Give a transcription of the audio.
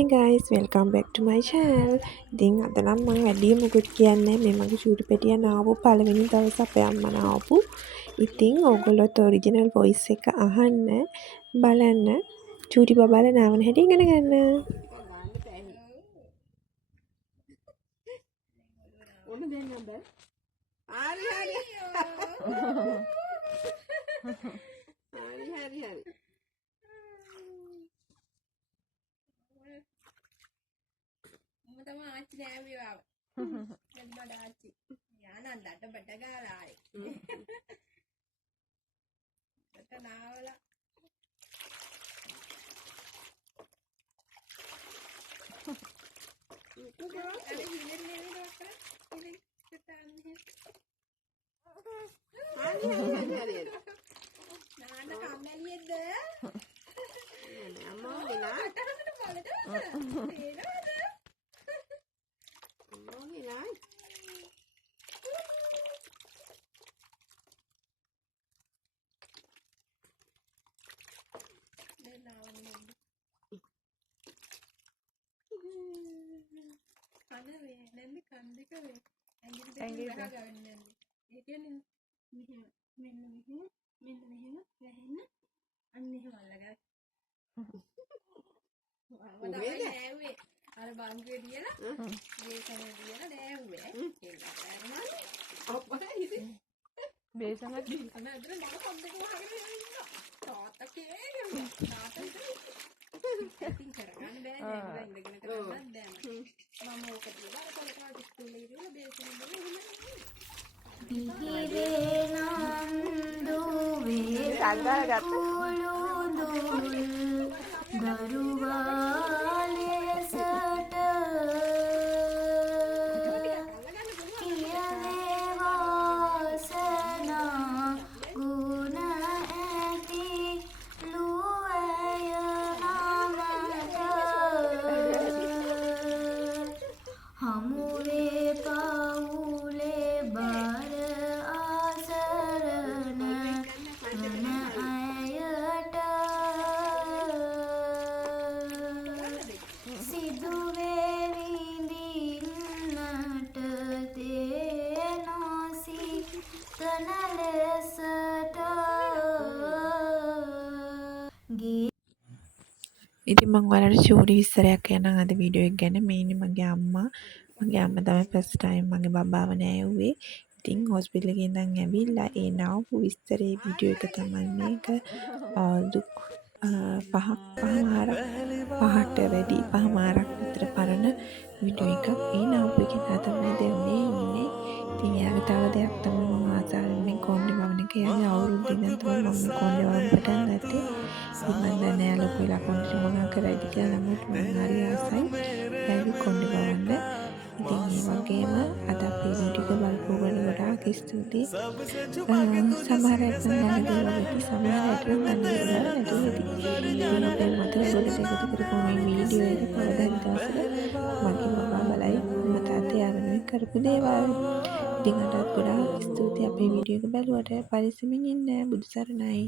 Hi guys, welcome back to my channel. ඉතින් අද නම් මම වැඩි මොකුත් කියන්නේ මේ මගේ චූටි පැටියන් ආපු පළවෙනි දවස් අපේ අම්මා ආපු. ඉතින් ඕගොල්ලොත් ඔරිජිනල් වොයිස් එක අහන්න බලන්න චූටි බබාලා නාවන හැටි ඉගෙන ගන්න. ඔන්න දෙන්න බෑ. හරි හරි. හරි. තම ආච්චි නෑවිවාව බඩ ආච්චි යානන්දට බඩ ගාලායි බට නාවල හරි. නාන්න කම්මැලියෙක්ද අම්මා විනා. අම්මා විනා. කනවේ නැන්ද කන්දක වේ ඇඟිලි දෙක ගහගන්න නැන්ද ඒ කියන්නේ මෙහෙම මෙහෙම වැහෙන්න අන්න එහෙම අල්ලගන්න නෑවේ අර බංකුවේ දියලා බේසම දියලා නෑවේ අප්පා ඉතින් බේසම අද මම සම්දක වහගෙන ඉන්නවා තාත්තා කේගම තාත්තා ඉතින් කරගන්න බෑ නේද ඉඳගෙන කරන්නත් බෑ මම ඕක දියලා අර කොලකාට ඉස්කෝලේ ගිහලා බේසම බිහිරේ නන්දුවේ දරුවා ලෙසට කියවේ වාසනා ගුණ ඇති ලුවය නමට හමුවේ පවුලේ බර ආසරණ වන අයට සිදුවේ විඳින්නට දේ නොසිතන ලෙසට ඉතින් මම ඔයාලට චූටි විස්තරයක් කියන්නම් අද වීඩියෝ එක ගැන. මේනි මගේ අම්මා. මගේ අම්මා තමයි ෆස්ට් ටයිම් මගේ බබාව නෑව්වේ. ඉතින් හොස්පිටල් එකේ ඉඳන් ඇවිල්ලා ඒ නාවපු විස්තරේ වීඩියෝ එක තමයි මේක. දුක් පහට වැඩි පහමාරක් විතර පරණ වීඩියෝ එකක්. ඒ නාවපු එකේ තමයි දැන් මේ ඉන්නේ. ඉතින් යාගේ තව දෙයක් තමයි මම ආසාවෙන් මේ කොණ්ඩේ වවන එක. යාගේ අවුරුදු ඉඳන් තමයි මම මේ කොණ්ඩේ වවන්න පටන් ගත්තේ. ඉතින් මම දන්නේ ලොකු වෙලා කොණ්ඩේ මොනවා කරයිද කියලා. නමුත් මම හරි ආසයි යාගේ කොණ්ඩේ වවන්න. ඉතින් ඒ වගේම අද අපේ වීඩියෝ එක බලපු ඔයගොල්ලෝ ගොඩාක් ස්තුතියි. සමහර අය නම් නැති සමහර අයට නම් නැති ඉතින් අපේ මතක ගොඩට එකතු කරපු මේ වීඩියෝ එක කවදාද දවසක මගේ බබා බලයි මම තාත්තේ ආවෙනුවෙන් කරපු දේවල්. ඉතින් අදත් ගොඩාක් ස්තුතියි අපේ වීඩියෝ එක බලුවට. පරිස්සමින් ඉන්න. බුදු සරණයි.